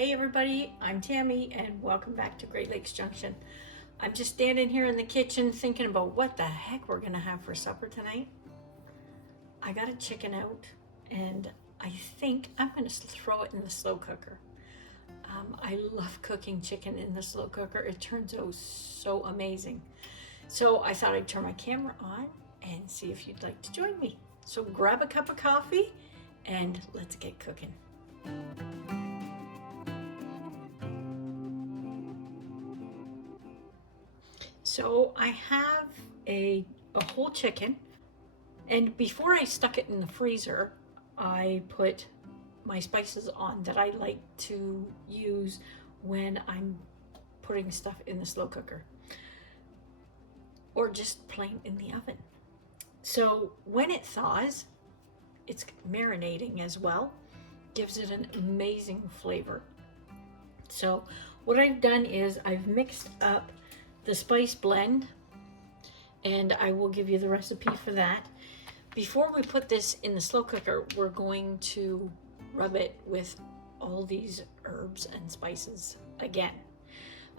Hey everybody, I'm Tammy and welcome back to Great Lakes Junction. I'm just standing here in the kitchen thinking about what the heck we're gonna have for supper tonight. I got a chicken out and I think I'm gonna throw it in the slow cooker. I love cooking chicken in the slow cooker. It turns out so amazing. So I thought I'd turn my camera on and see if you'd like to join me. So grab a cup of coffee and let's get cooking. So I have a whole chicken, and before I stuck it in the freezer, I put my spices on that I like to use when I'm putting stuff in the slow cooker or just plain in the oven. So when it thaws, it's marinating as well, gives it an amazing flavor. So what I've done is I've mixed up the spice blend, and I will give you the recipe for that. Before we put this in the slow cooker, we're going to rub it with all these herbs and spices again.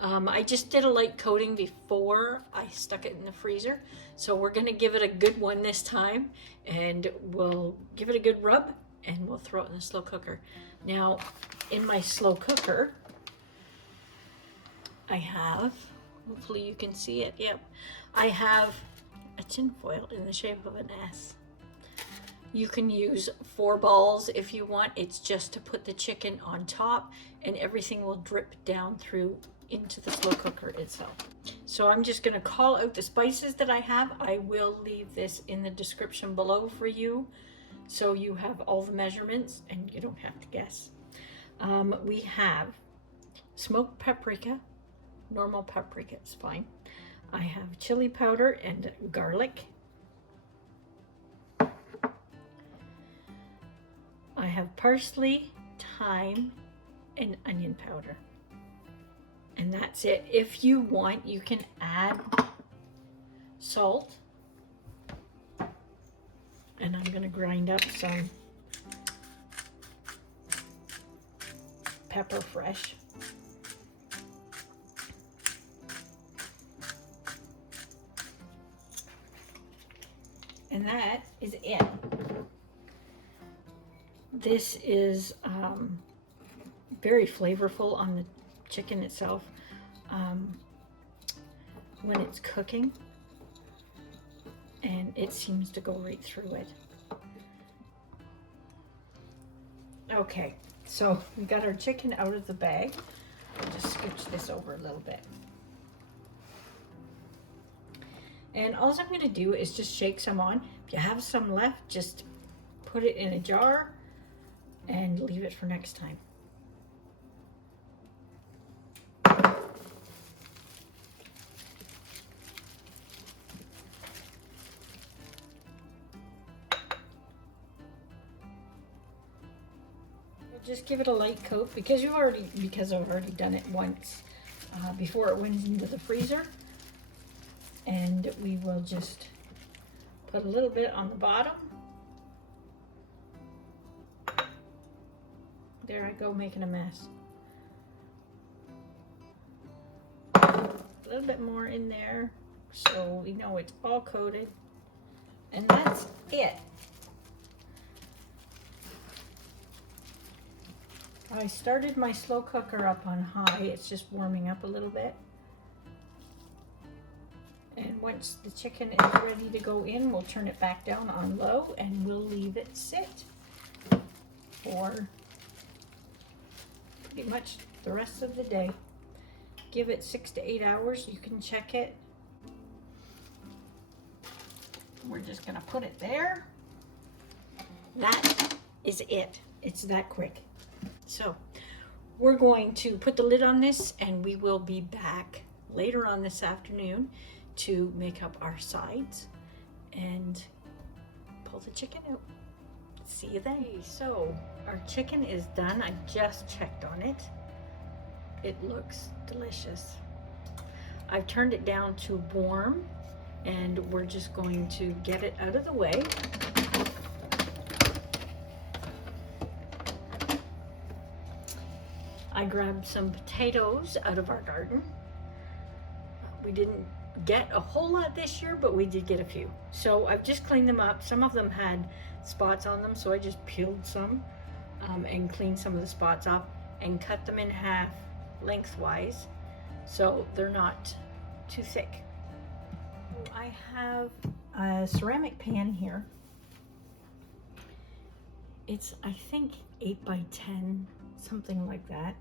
I just did a light coating before I stuck it in the freezer, so we're going to give it a good one this time, and we'll give it a good rub and we'll throw it in the slow cooker. Now in my slow cooker I have, hopefully you can see it, yep, I have a tin foil in the shape of an S. You can use 4 balls if you want. It's just to put the chicken on top and everything will drip down through into the slow cooker itself. So I'm just going to call out the spices that I have. I will leave this in the description below for you so you have all the measurements and you don't have to guess. We have smoked paprika, normal paprika is fine. I have chili powder and garlic. I have parsley, thyme, and onion powder. And that's it. If you want, you can add salt. And I'm going to grind up some pepper fresh. And that is it. This is very flavorful on the chicken itself when it's cooking, and it seems to go right through it. Okay, so we got our chicken out of the bag. I'll just scooch this over a little bit. And all I'm going to do is just shake some on. If you have some left, just put it in a jar and leave it for next time. Just give it a light coat because I've already done it once before it went into the freezer. And we will just put a little bit on the bottom. There I go, making a mess. A little bit more in there so we know it's all coated. And that's it. I started my slow cooker up on high. It's just warming up a little bit. And once the chicken is ready to go in, we'll turn it back down on low and we'll leave it sit for pretty much the rest of the day. Give it 6 to 8 hours. You can check it. We're just gonna put it there. That is it. It's that quick. So we're going to put the lid on this and we will be back later on this afternoon to make up our sides and pull the chicken out. See you then. So our chicken is done. I just checked on it. It looks delicious. I've turned it down to warm and we're just going to get it out of the way. I grabbed some potatoes out of our garden. We didn't get a whole lot this year, but we did get a few. So I've just cleaned them up. Some of them had spots on them, so I just peeled some and cleaned some of the spots up and cut them in half lengthwise so they're not too thick. I have a ceramic pan here. It's, I think, 8 by 10, something like that.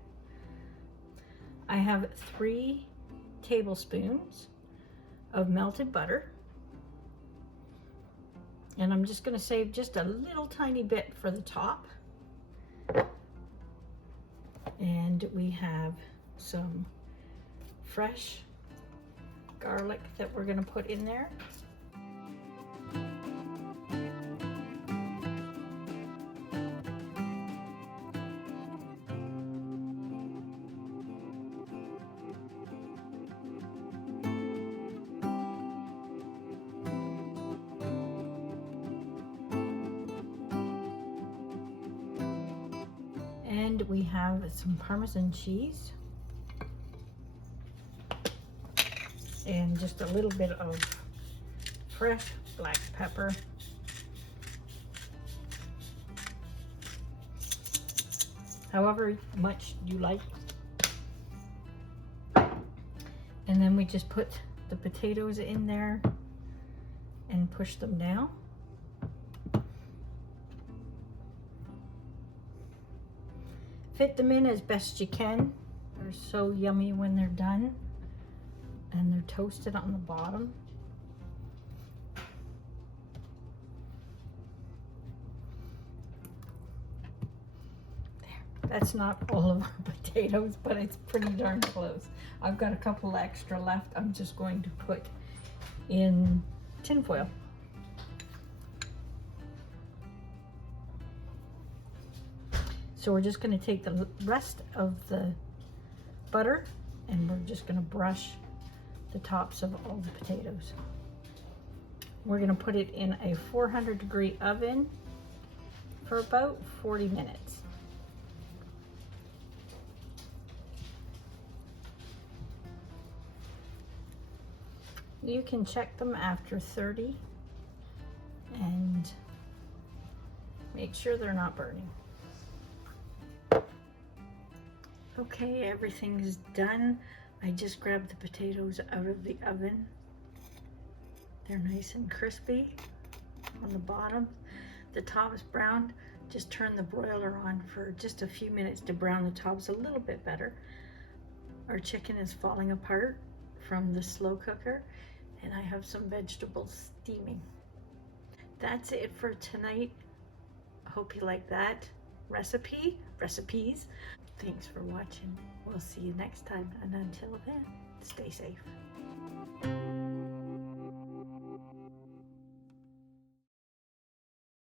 I have 3 tablespoons of melted butter, and I'm just going to save just a little tiny bit for the top. And we have some fresh garlic that we're going to put in there. And we have some Parmesan cheese and just a little bit of fresh black pepper. However much you like. And then we just put the potatoes in there and push them down. Fit them in as best you can. They're so yummy when they're done, and they're toasted on the bottom. There. That's not all of our potatoes, but it's pretty darn close. I've got a couple extra left. I'm just going to put in tin foil. So we're just going to take the rest of the butter and we're just going to brush the tops of all the potatoes. We're going to put it in a 400-degree oven for about 40 minutes. You can check them after 30 and make sure they're not burning. Okay, everything's done. I just grabbed the potatoes out of the oven. They're nice and crispy on the bottom. The top is browned. Just turn the broiler on for just a few minutes to brown the tops a little bit better. Our chicken is falling apart from the slow cooker, and I have some vegetables steaming. That's it for tonight. I hope you like that recipes. Thanks for watching. We'll see you next time, and until then, stay safe.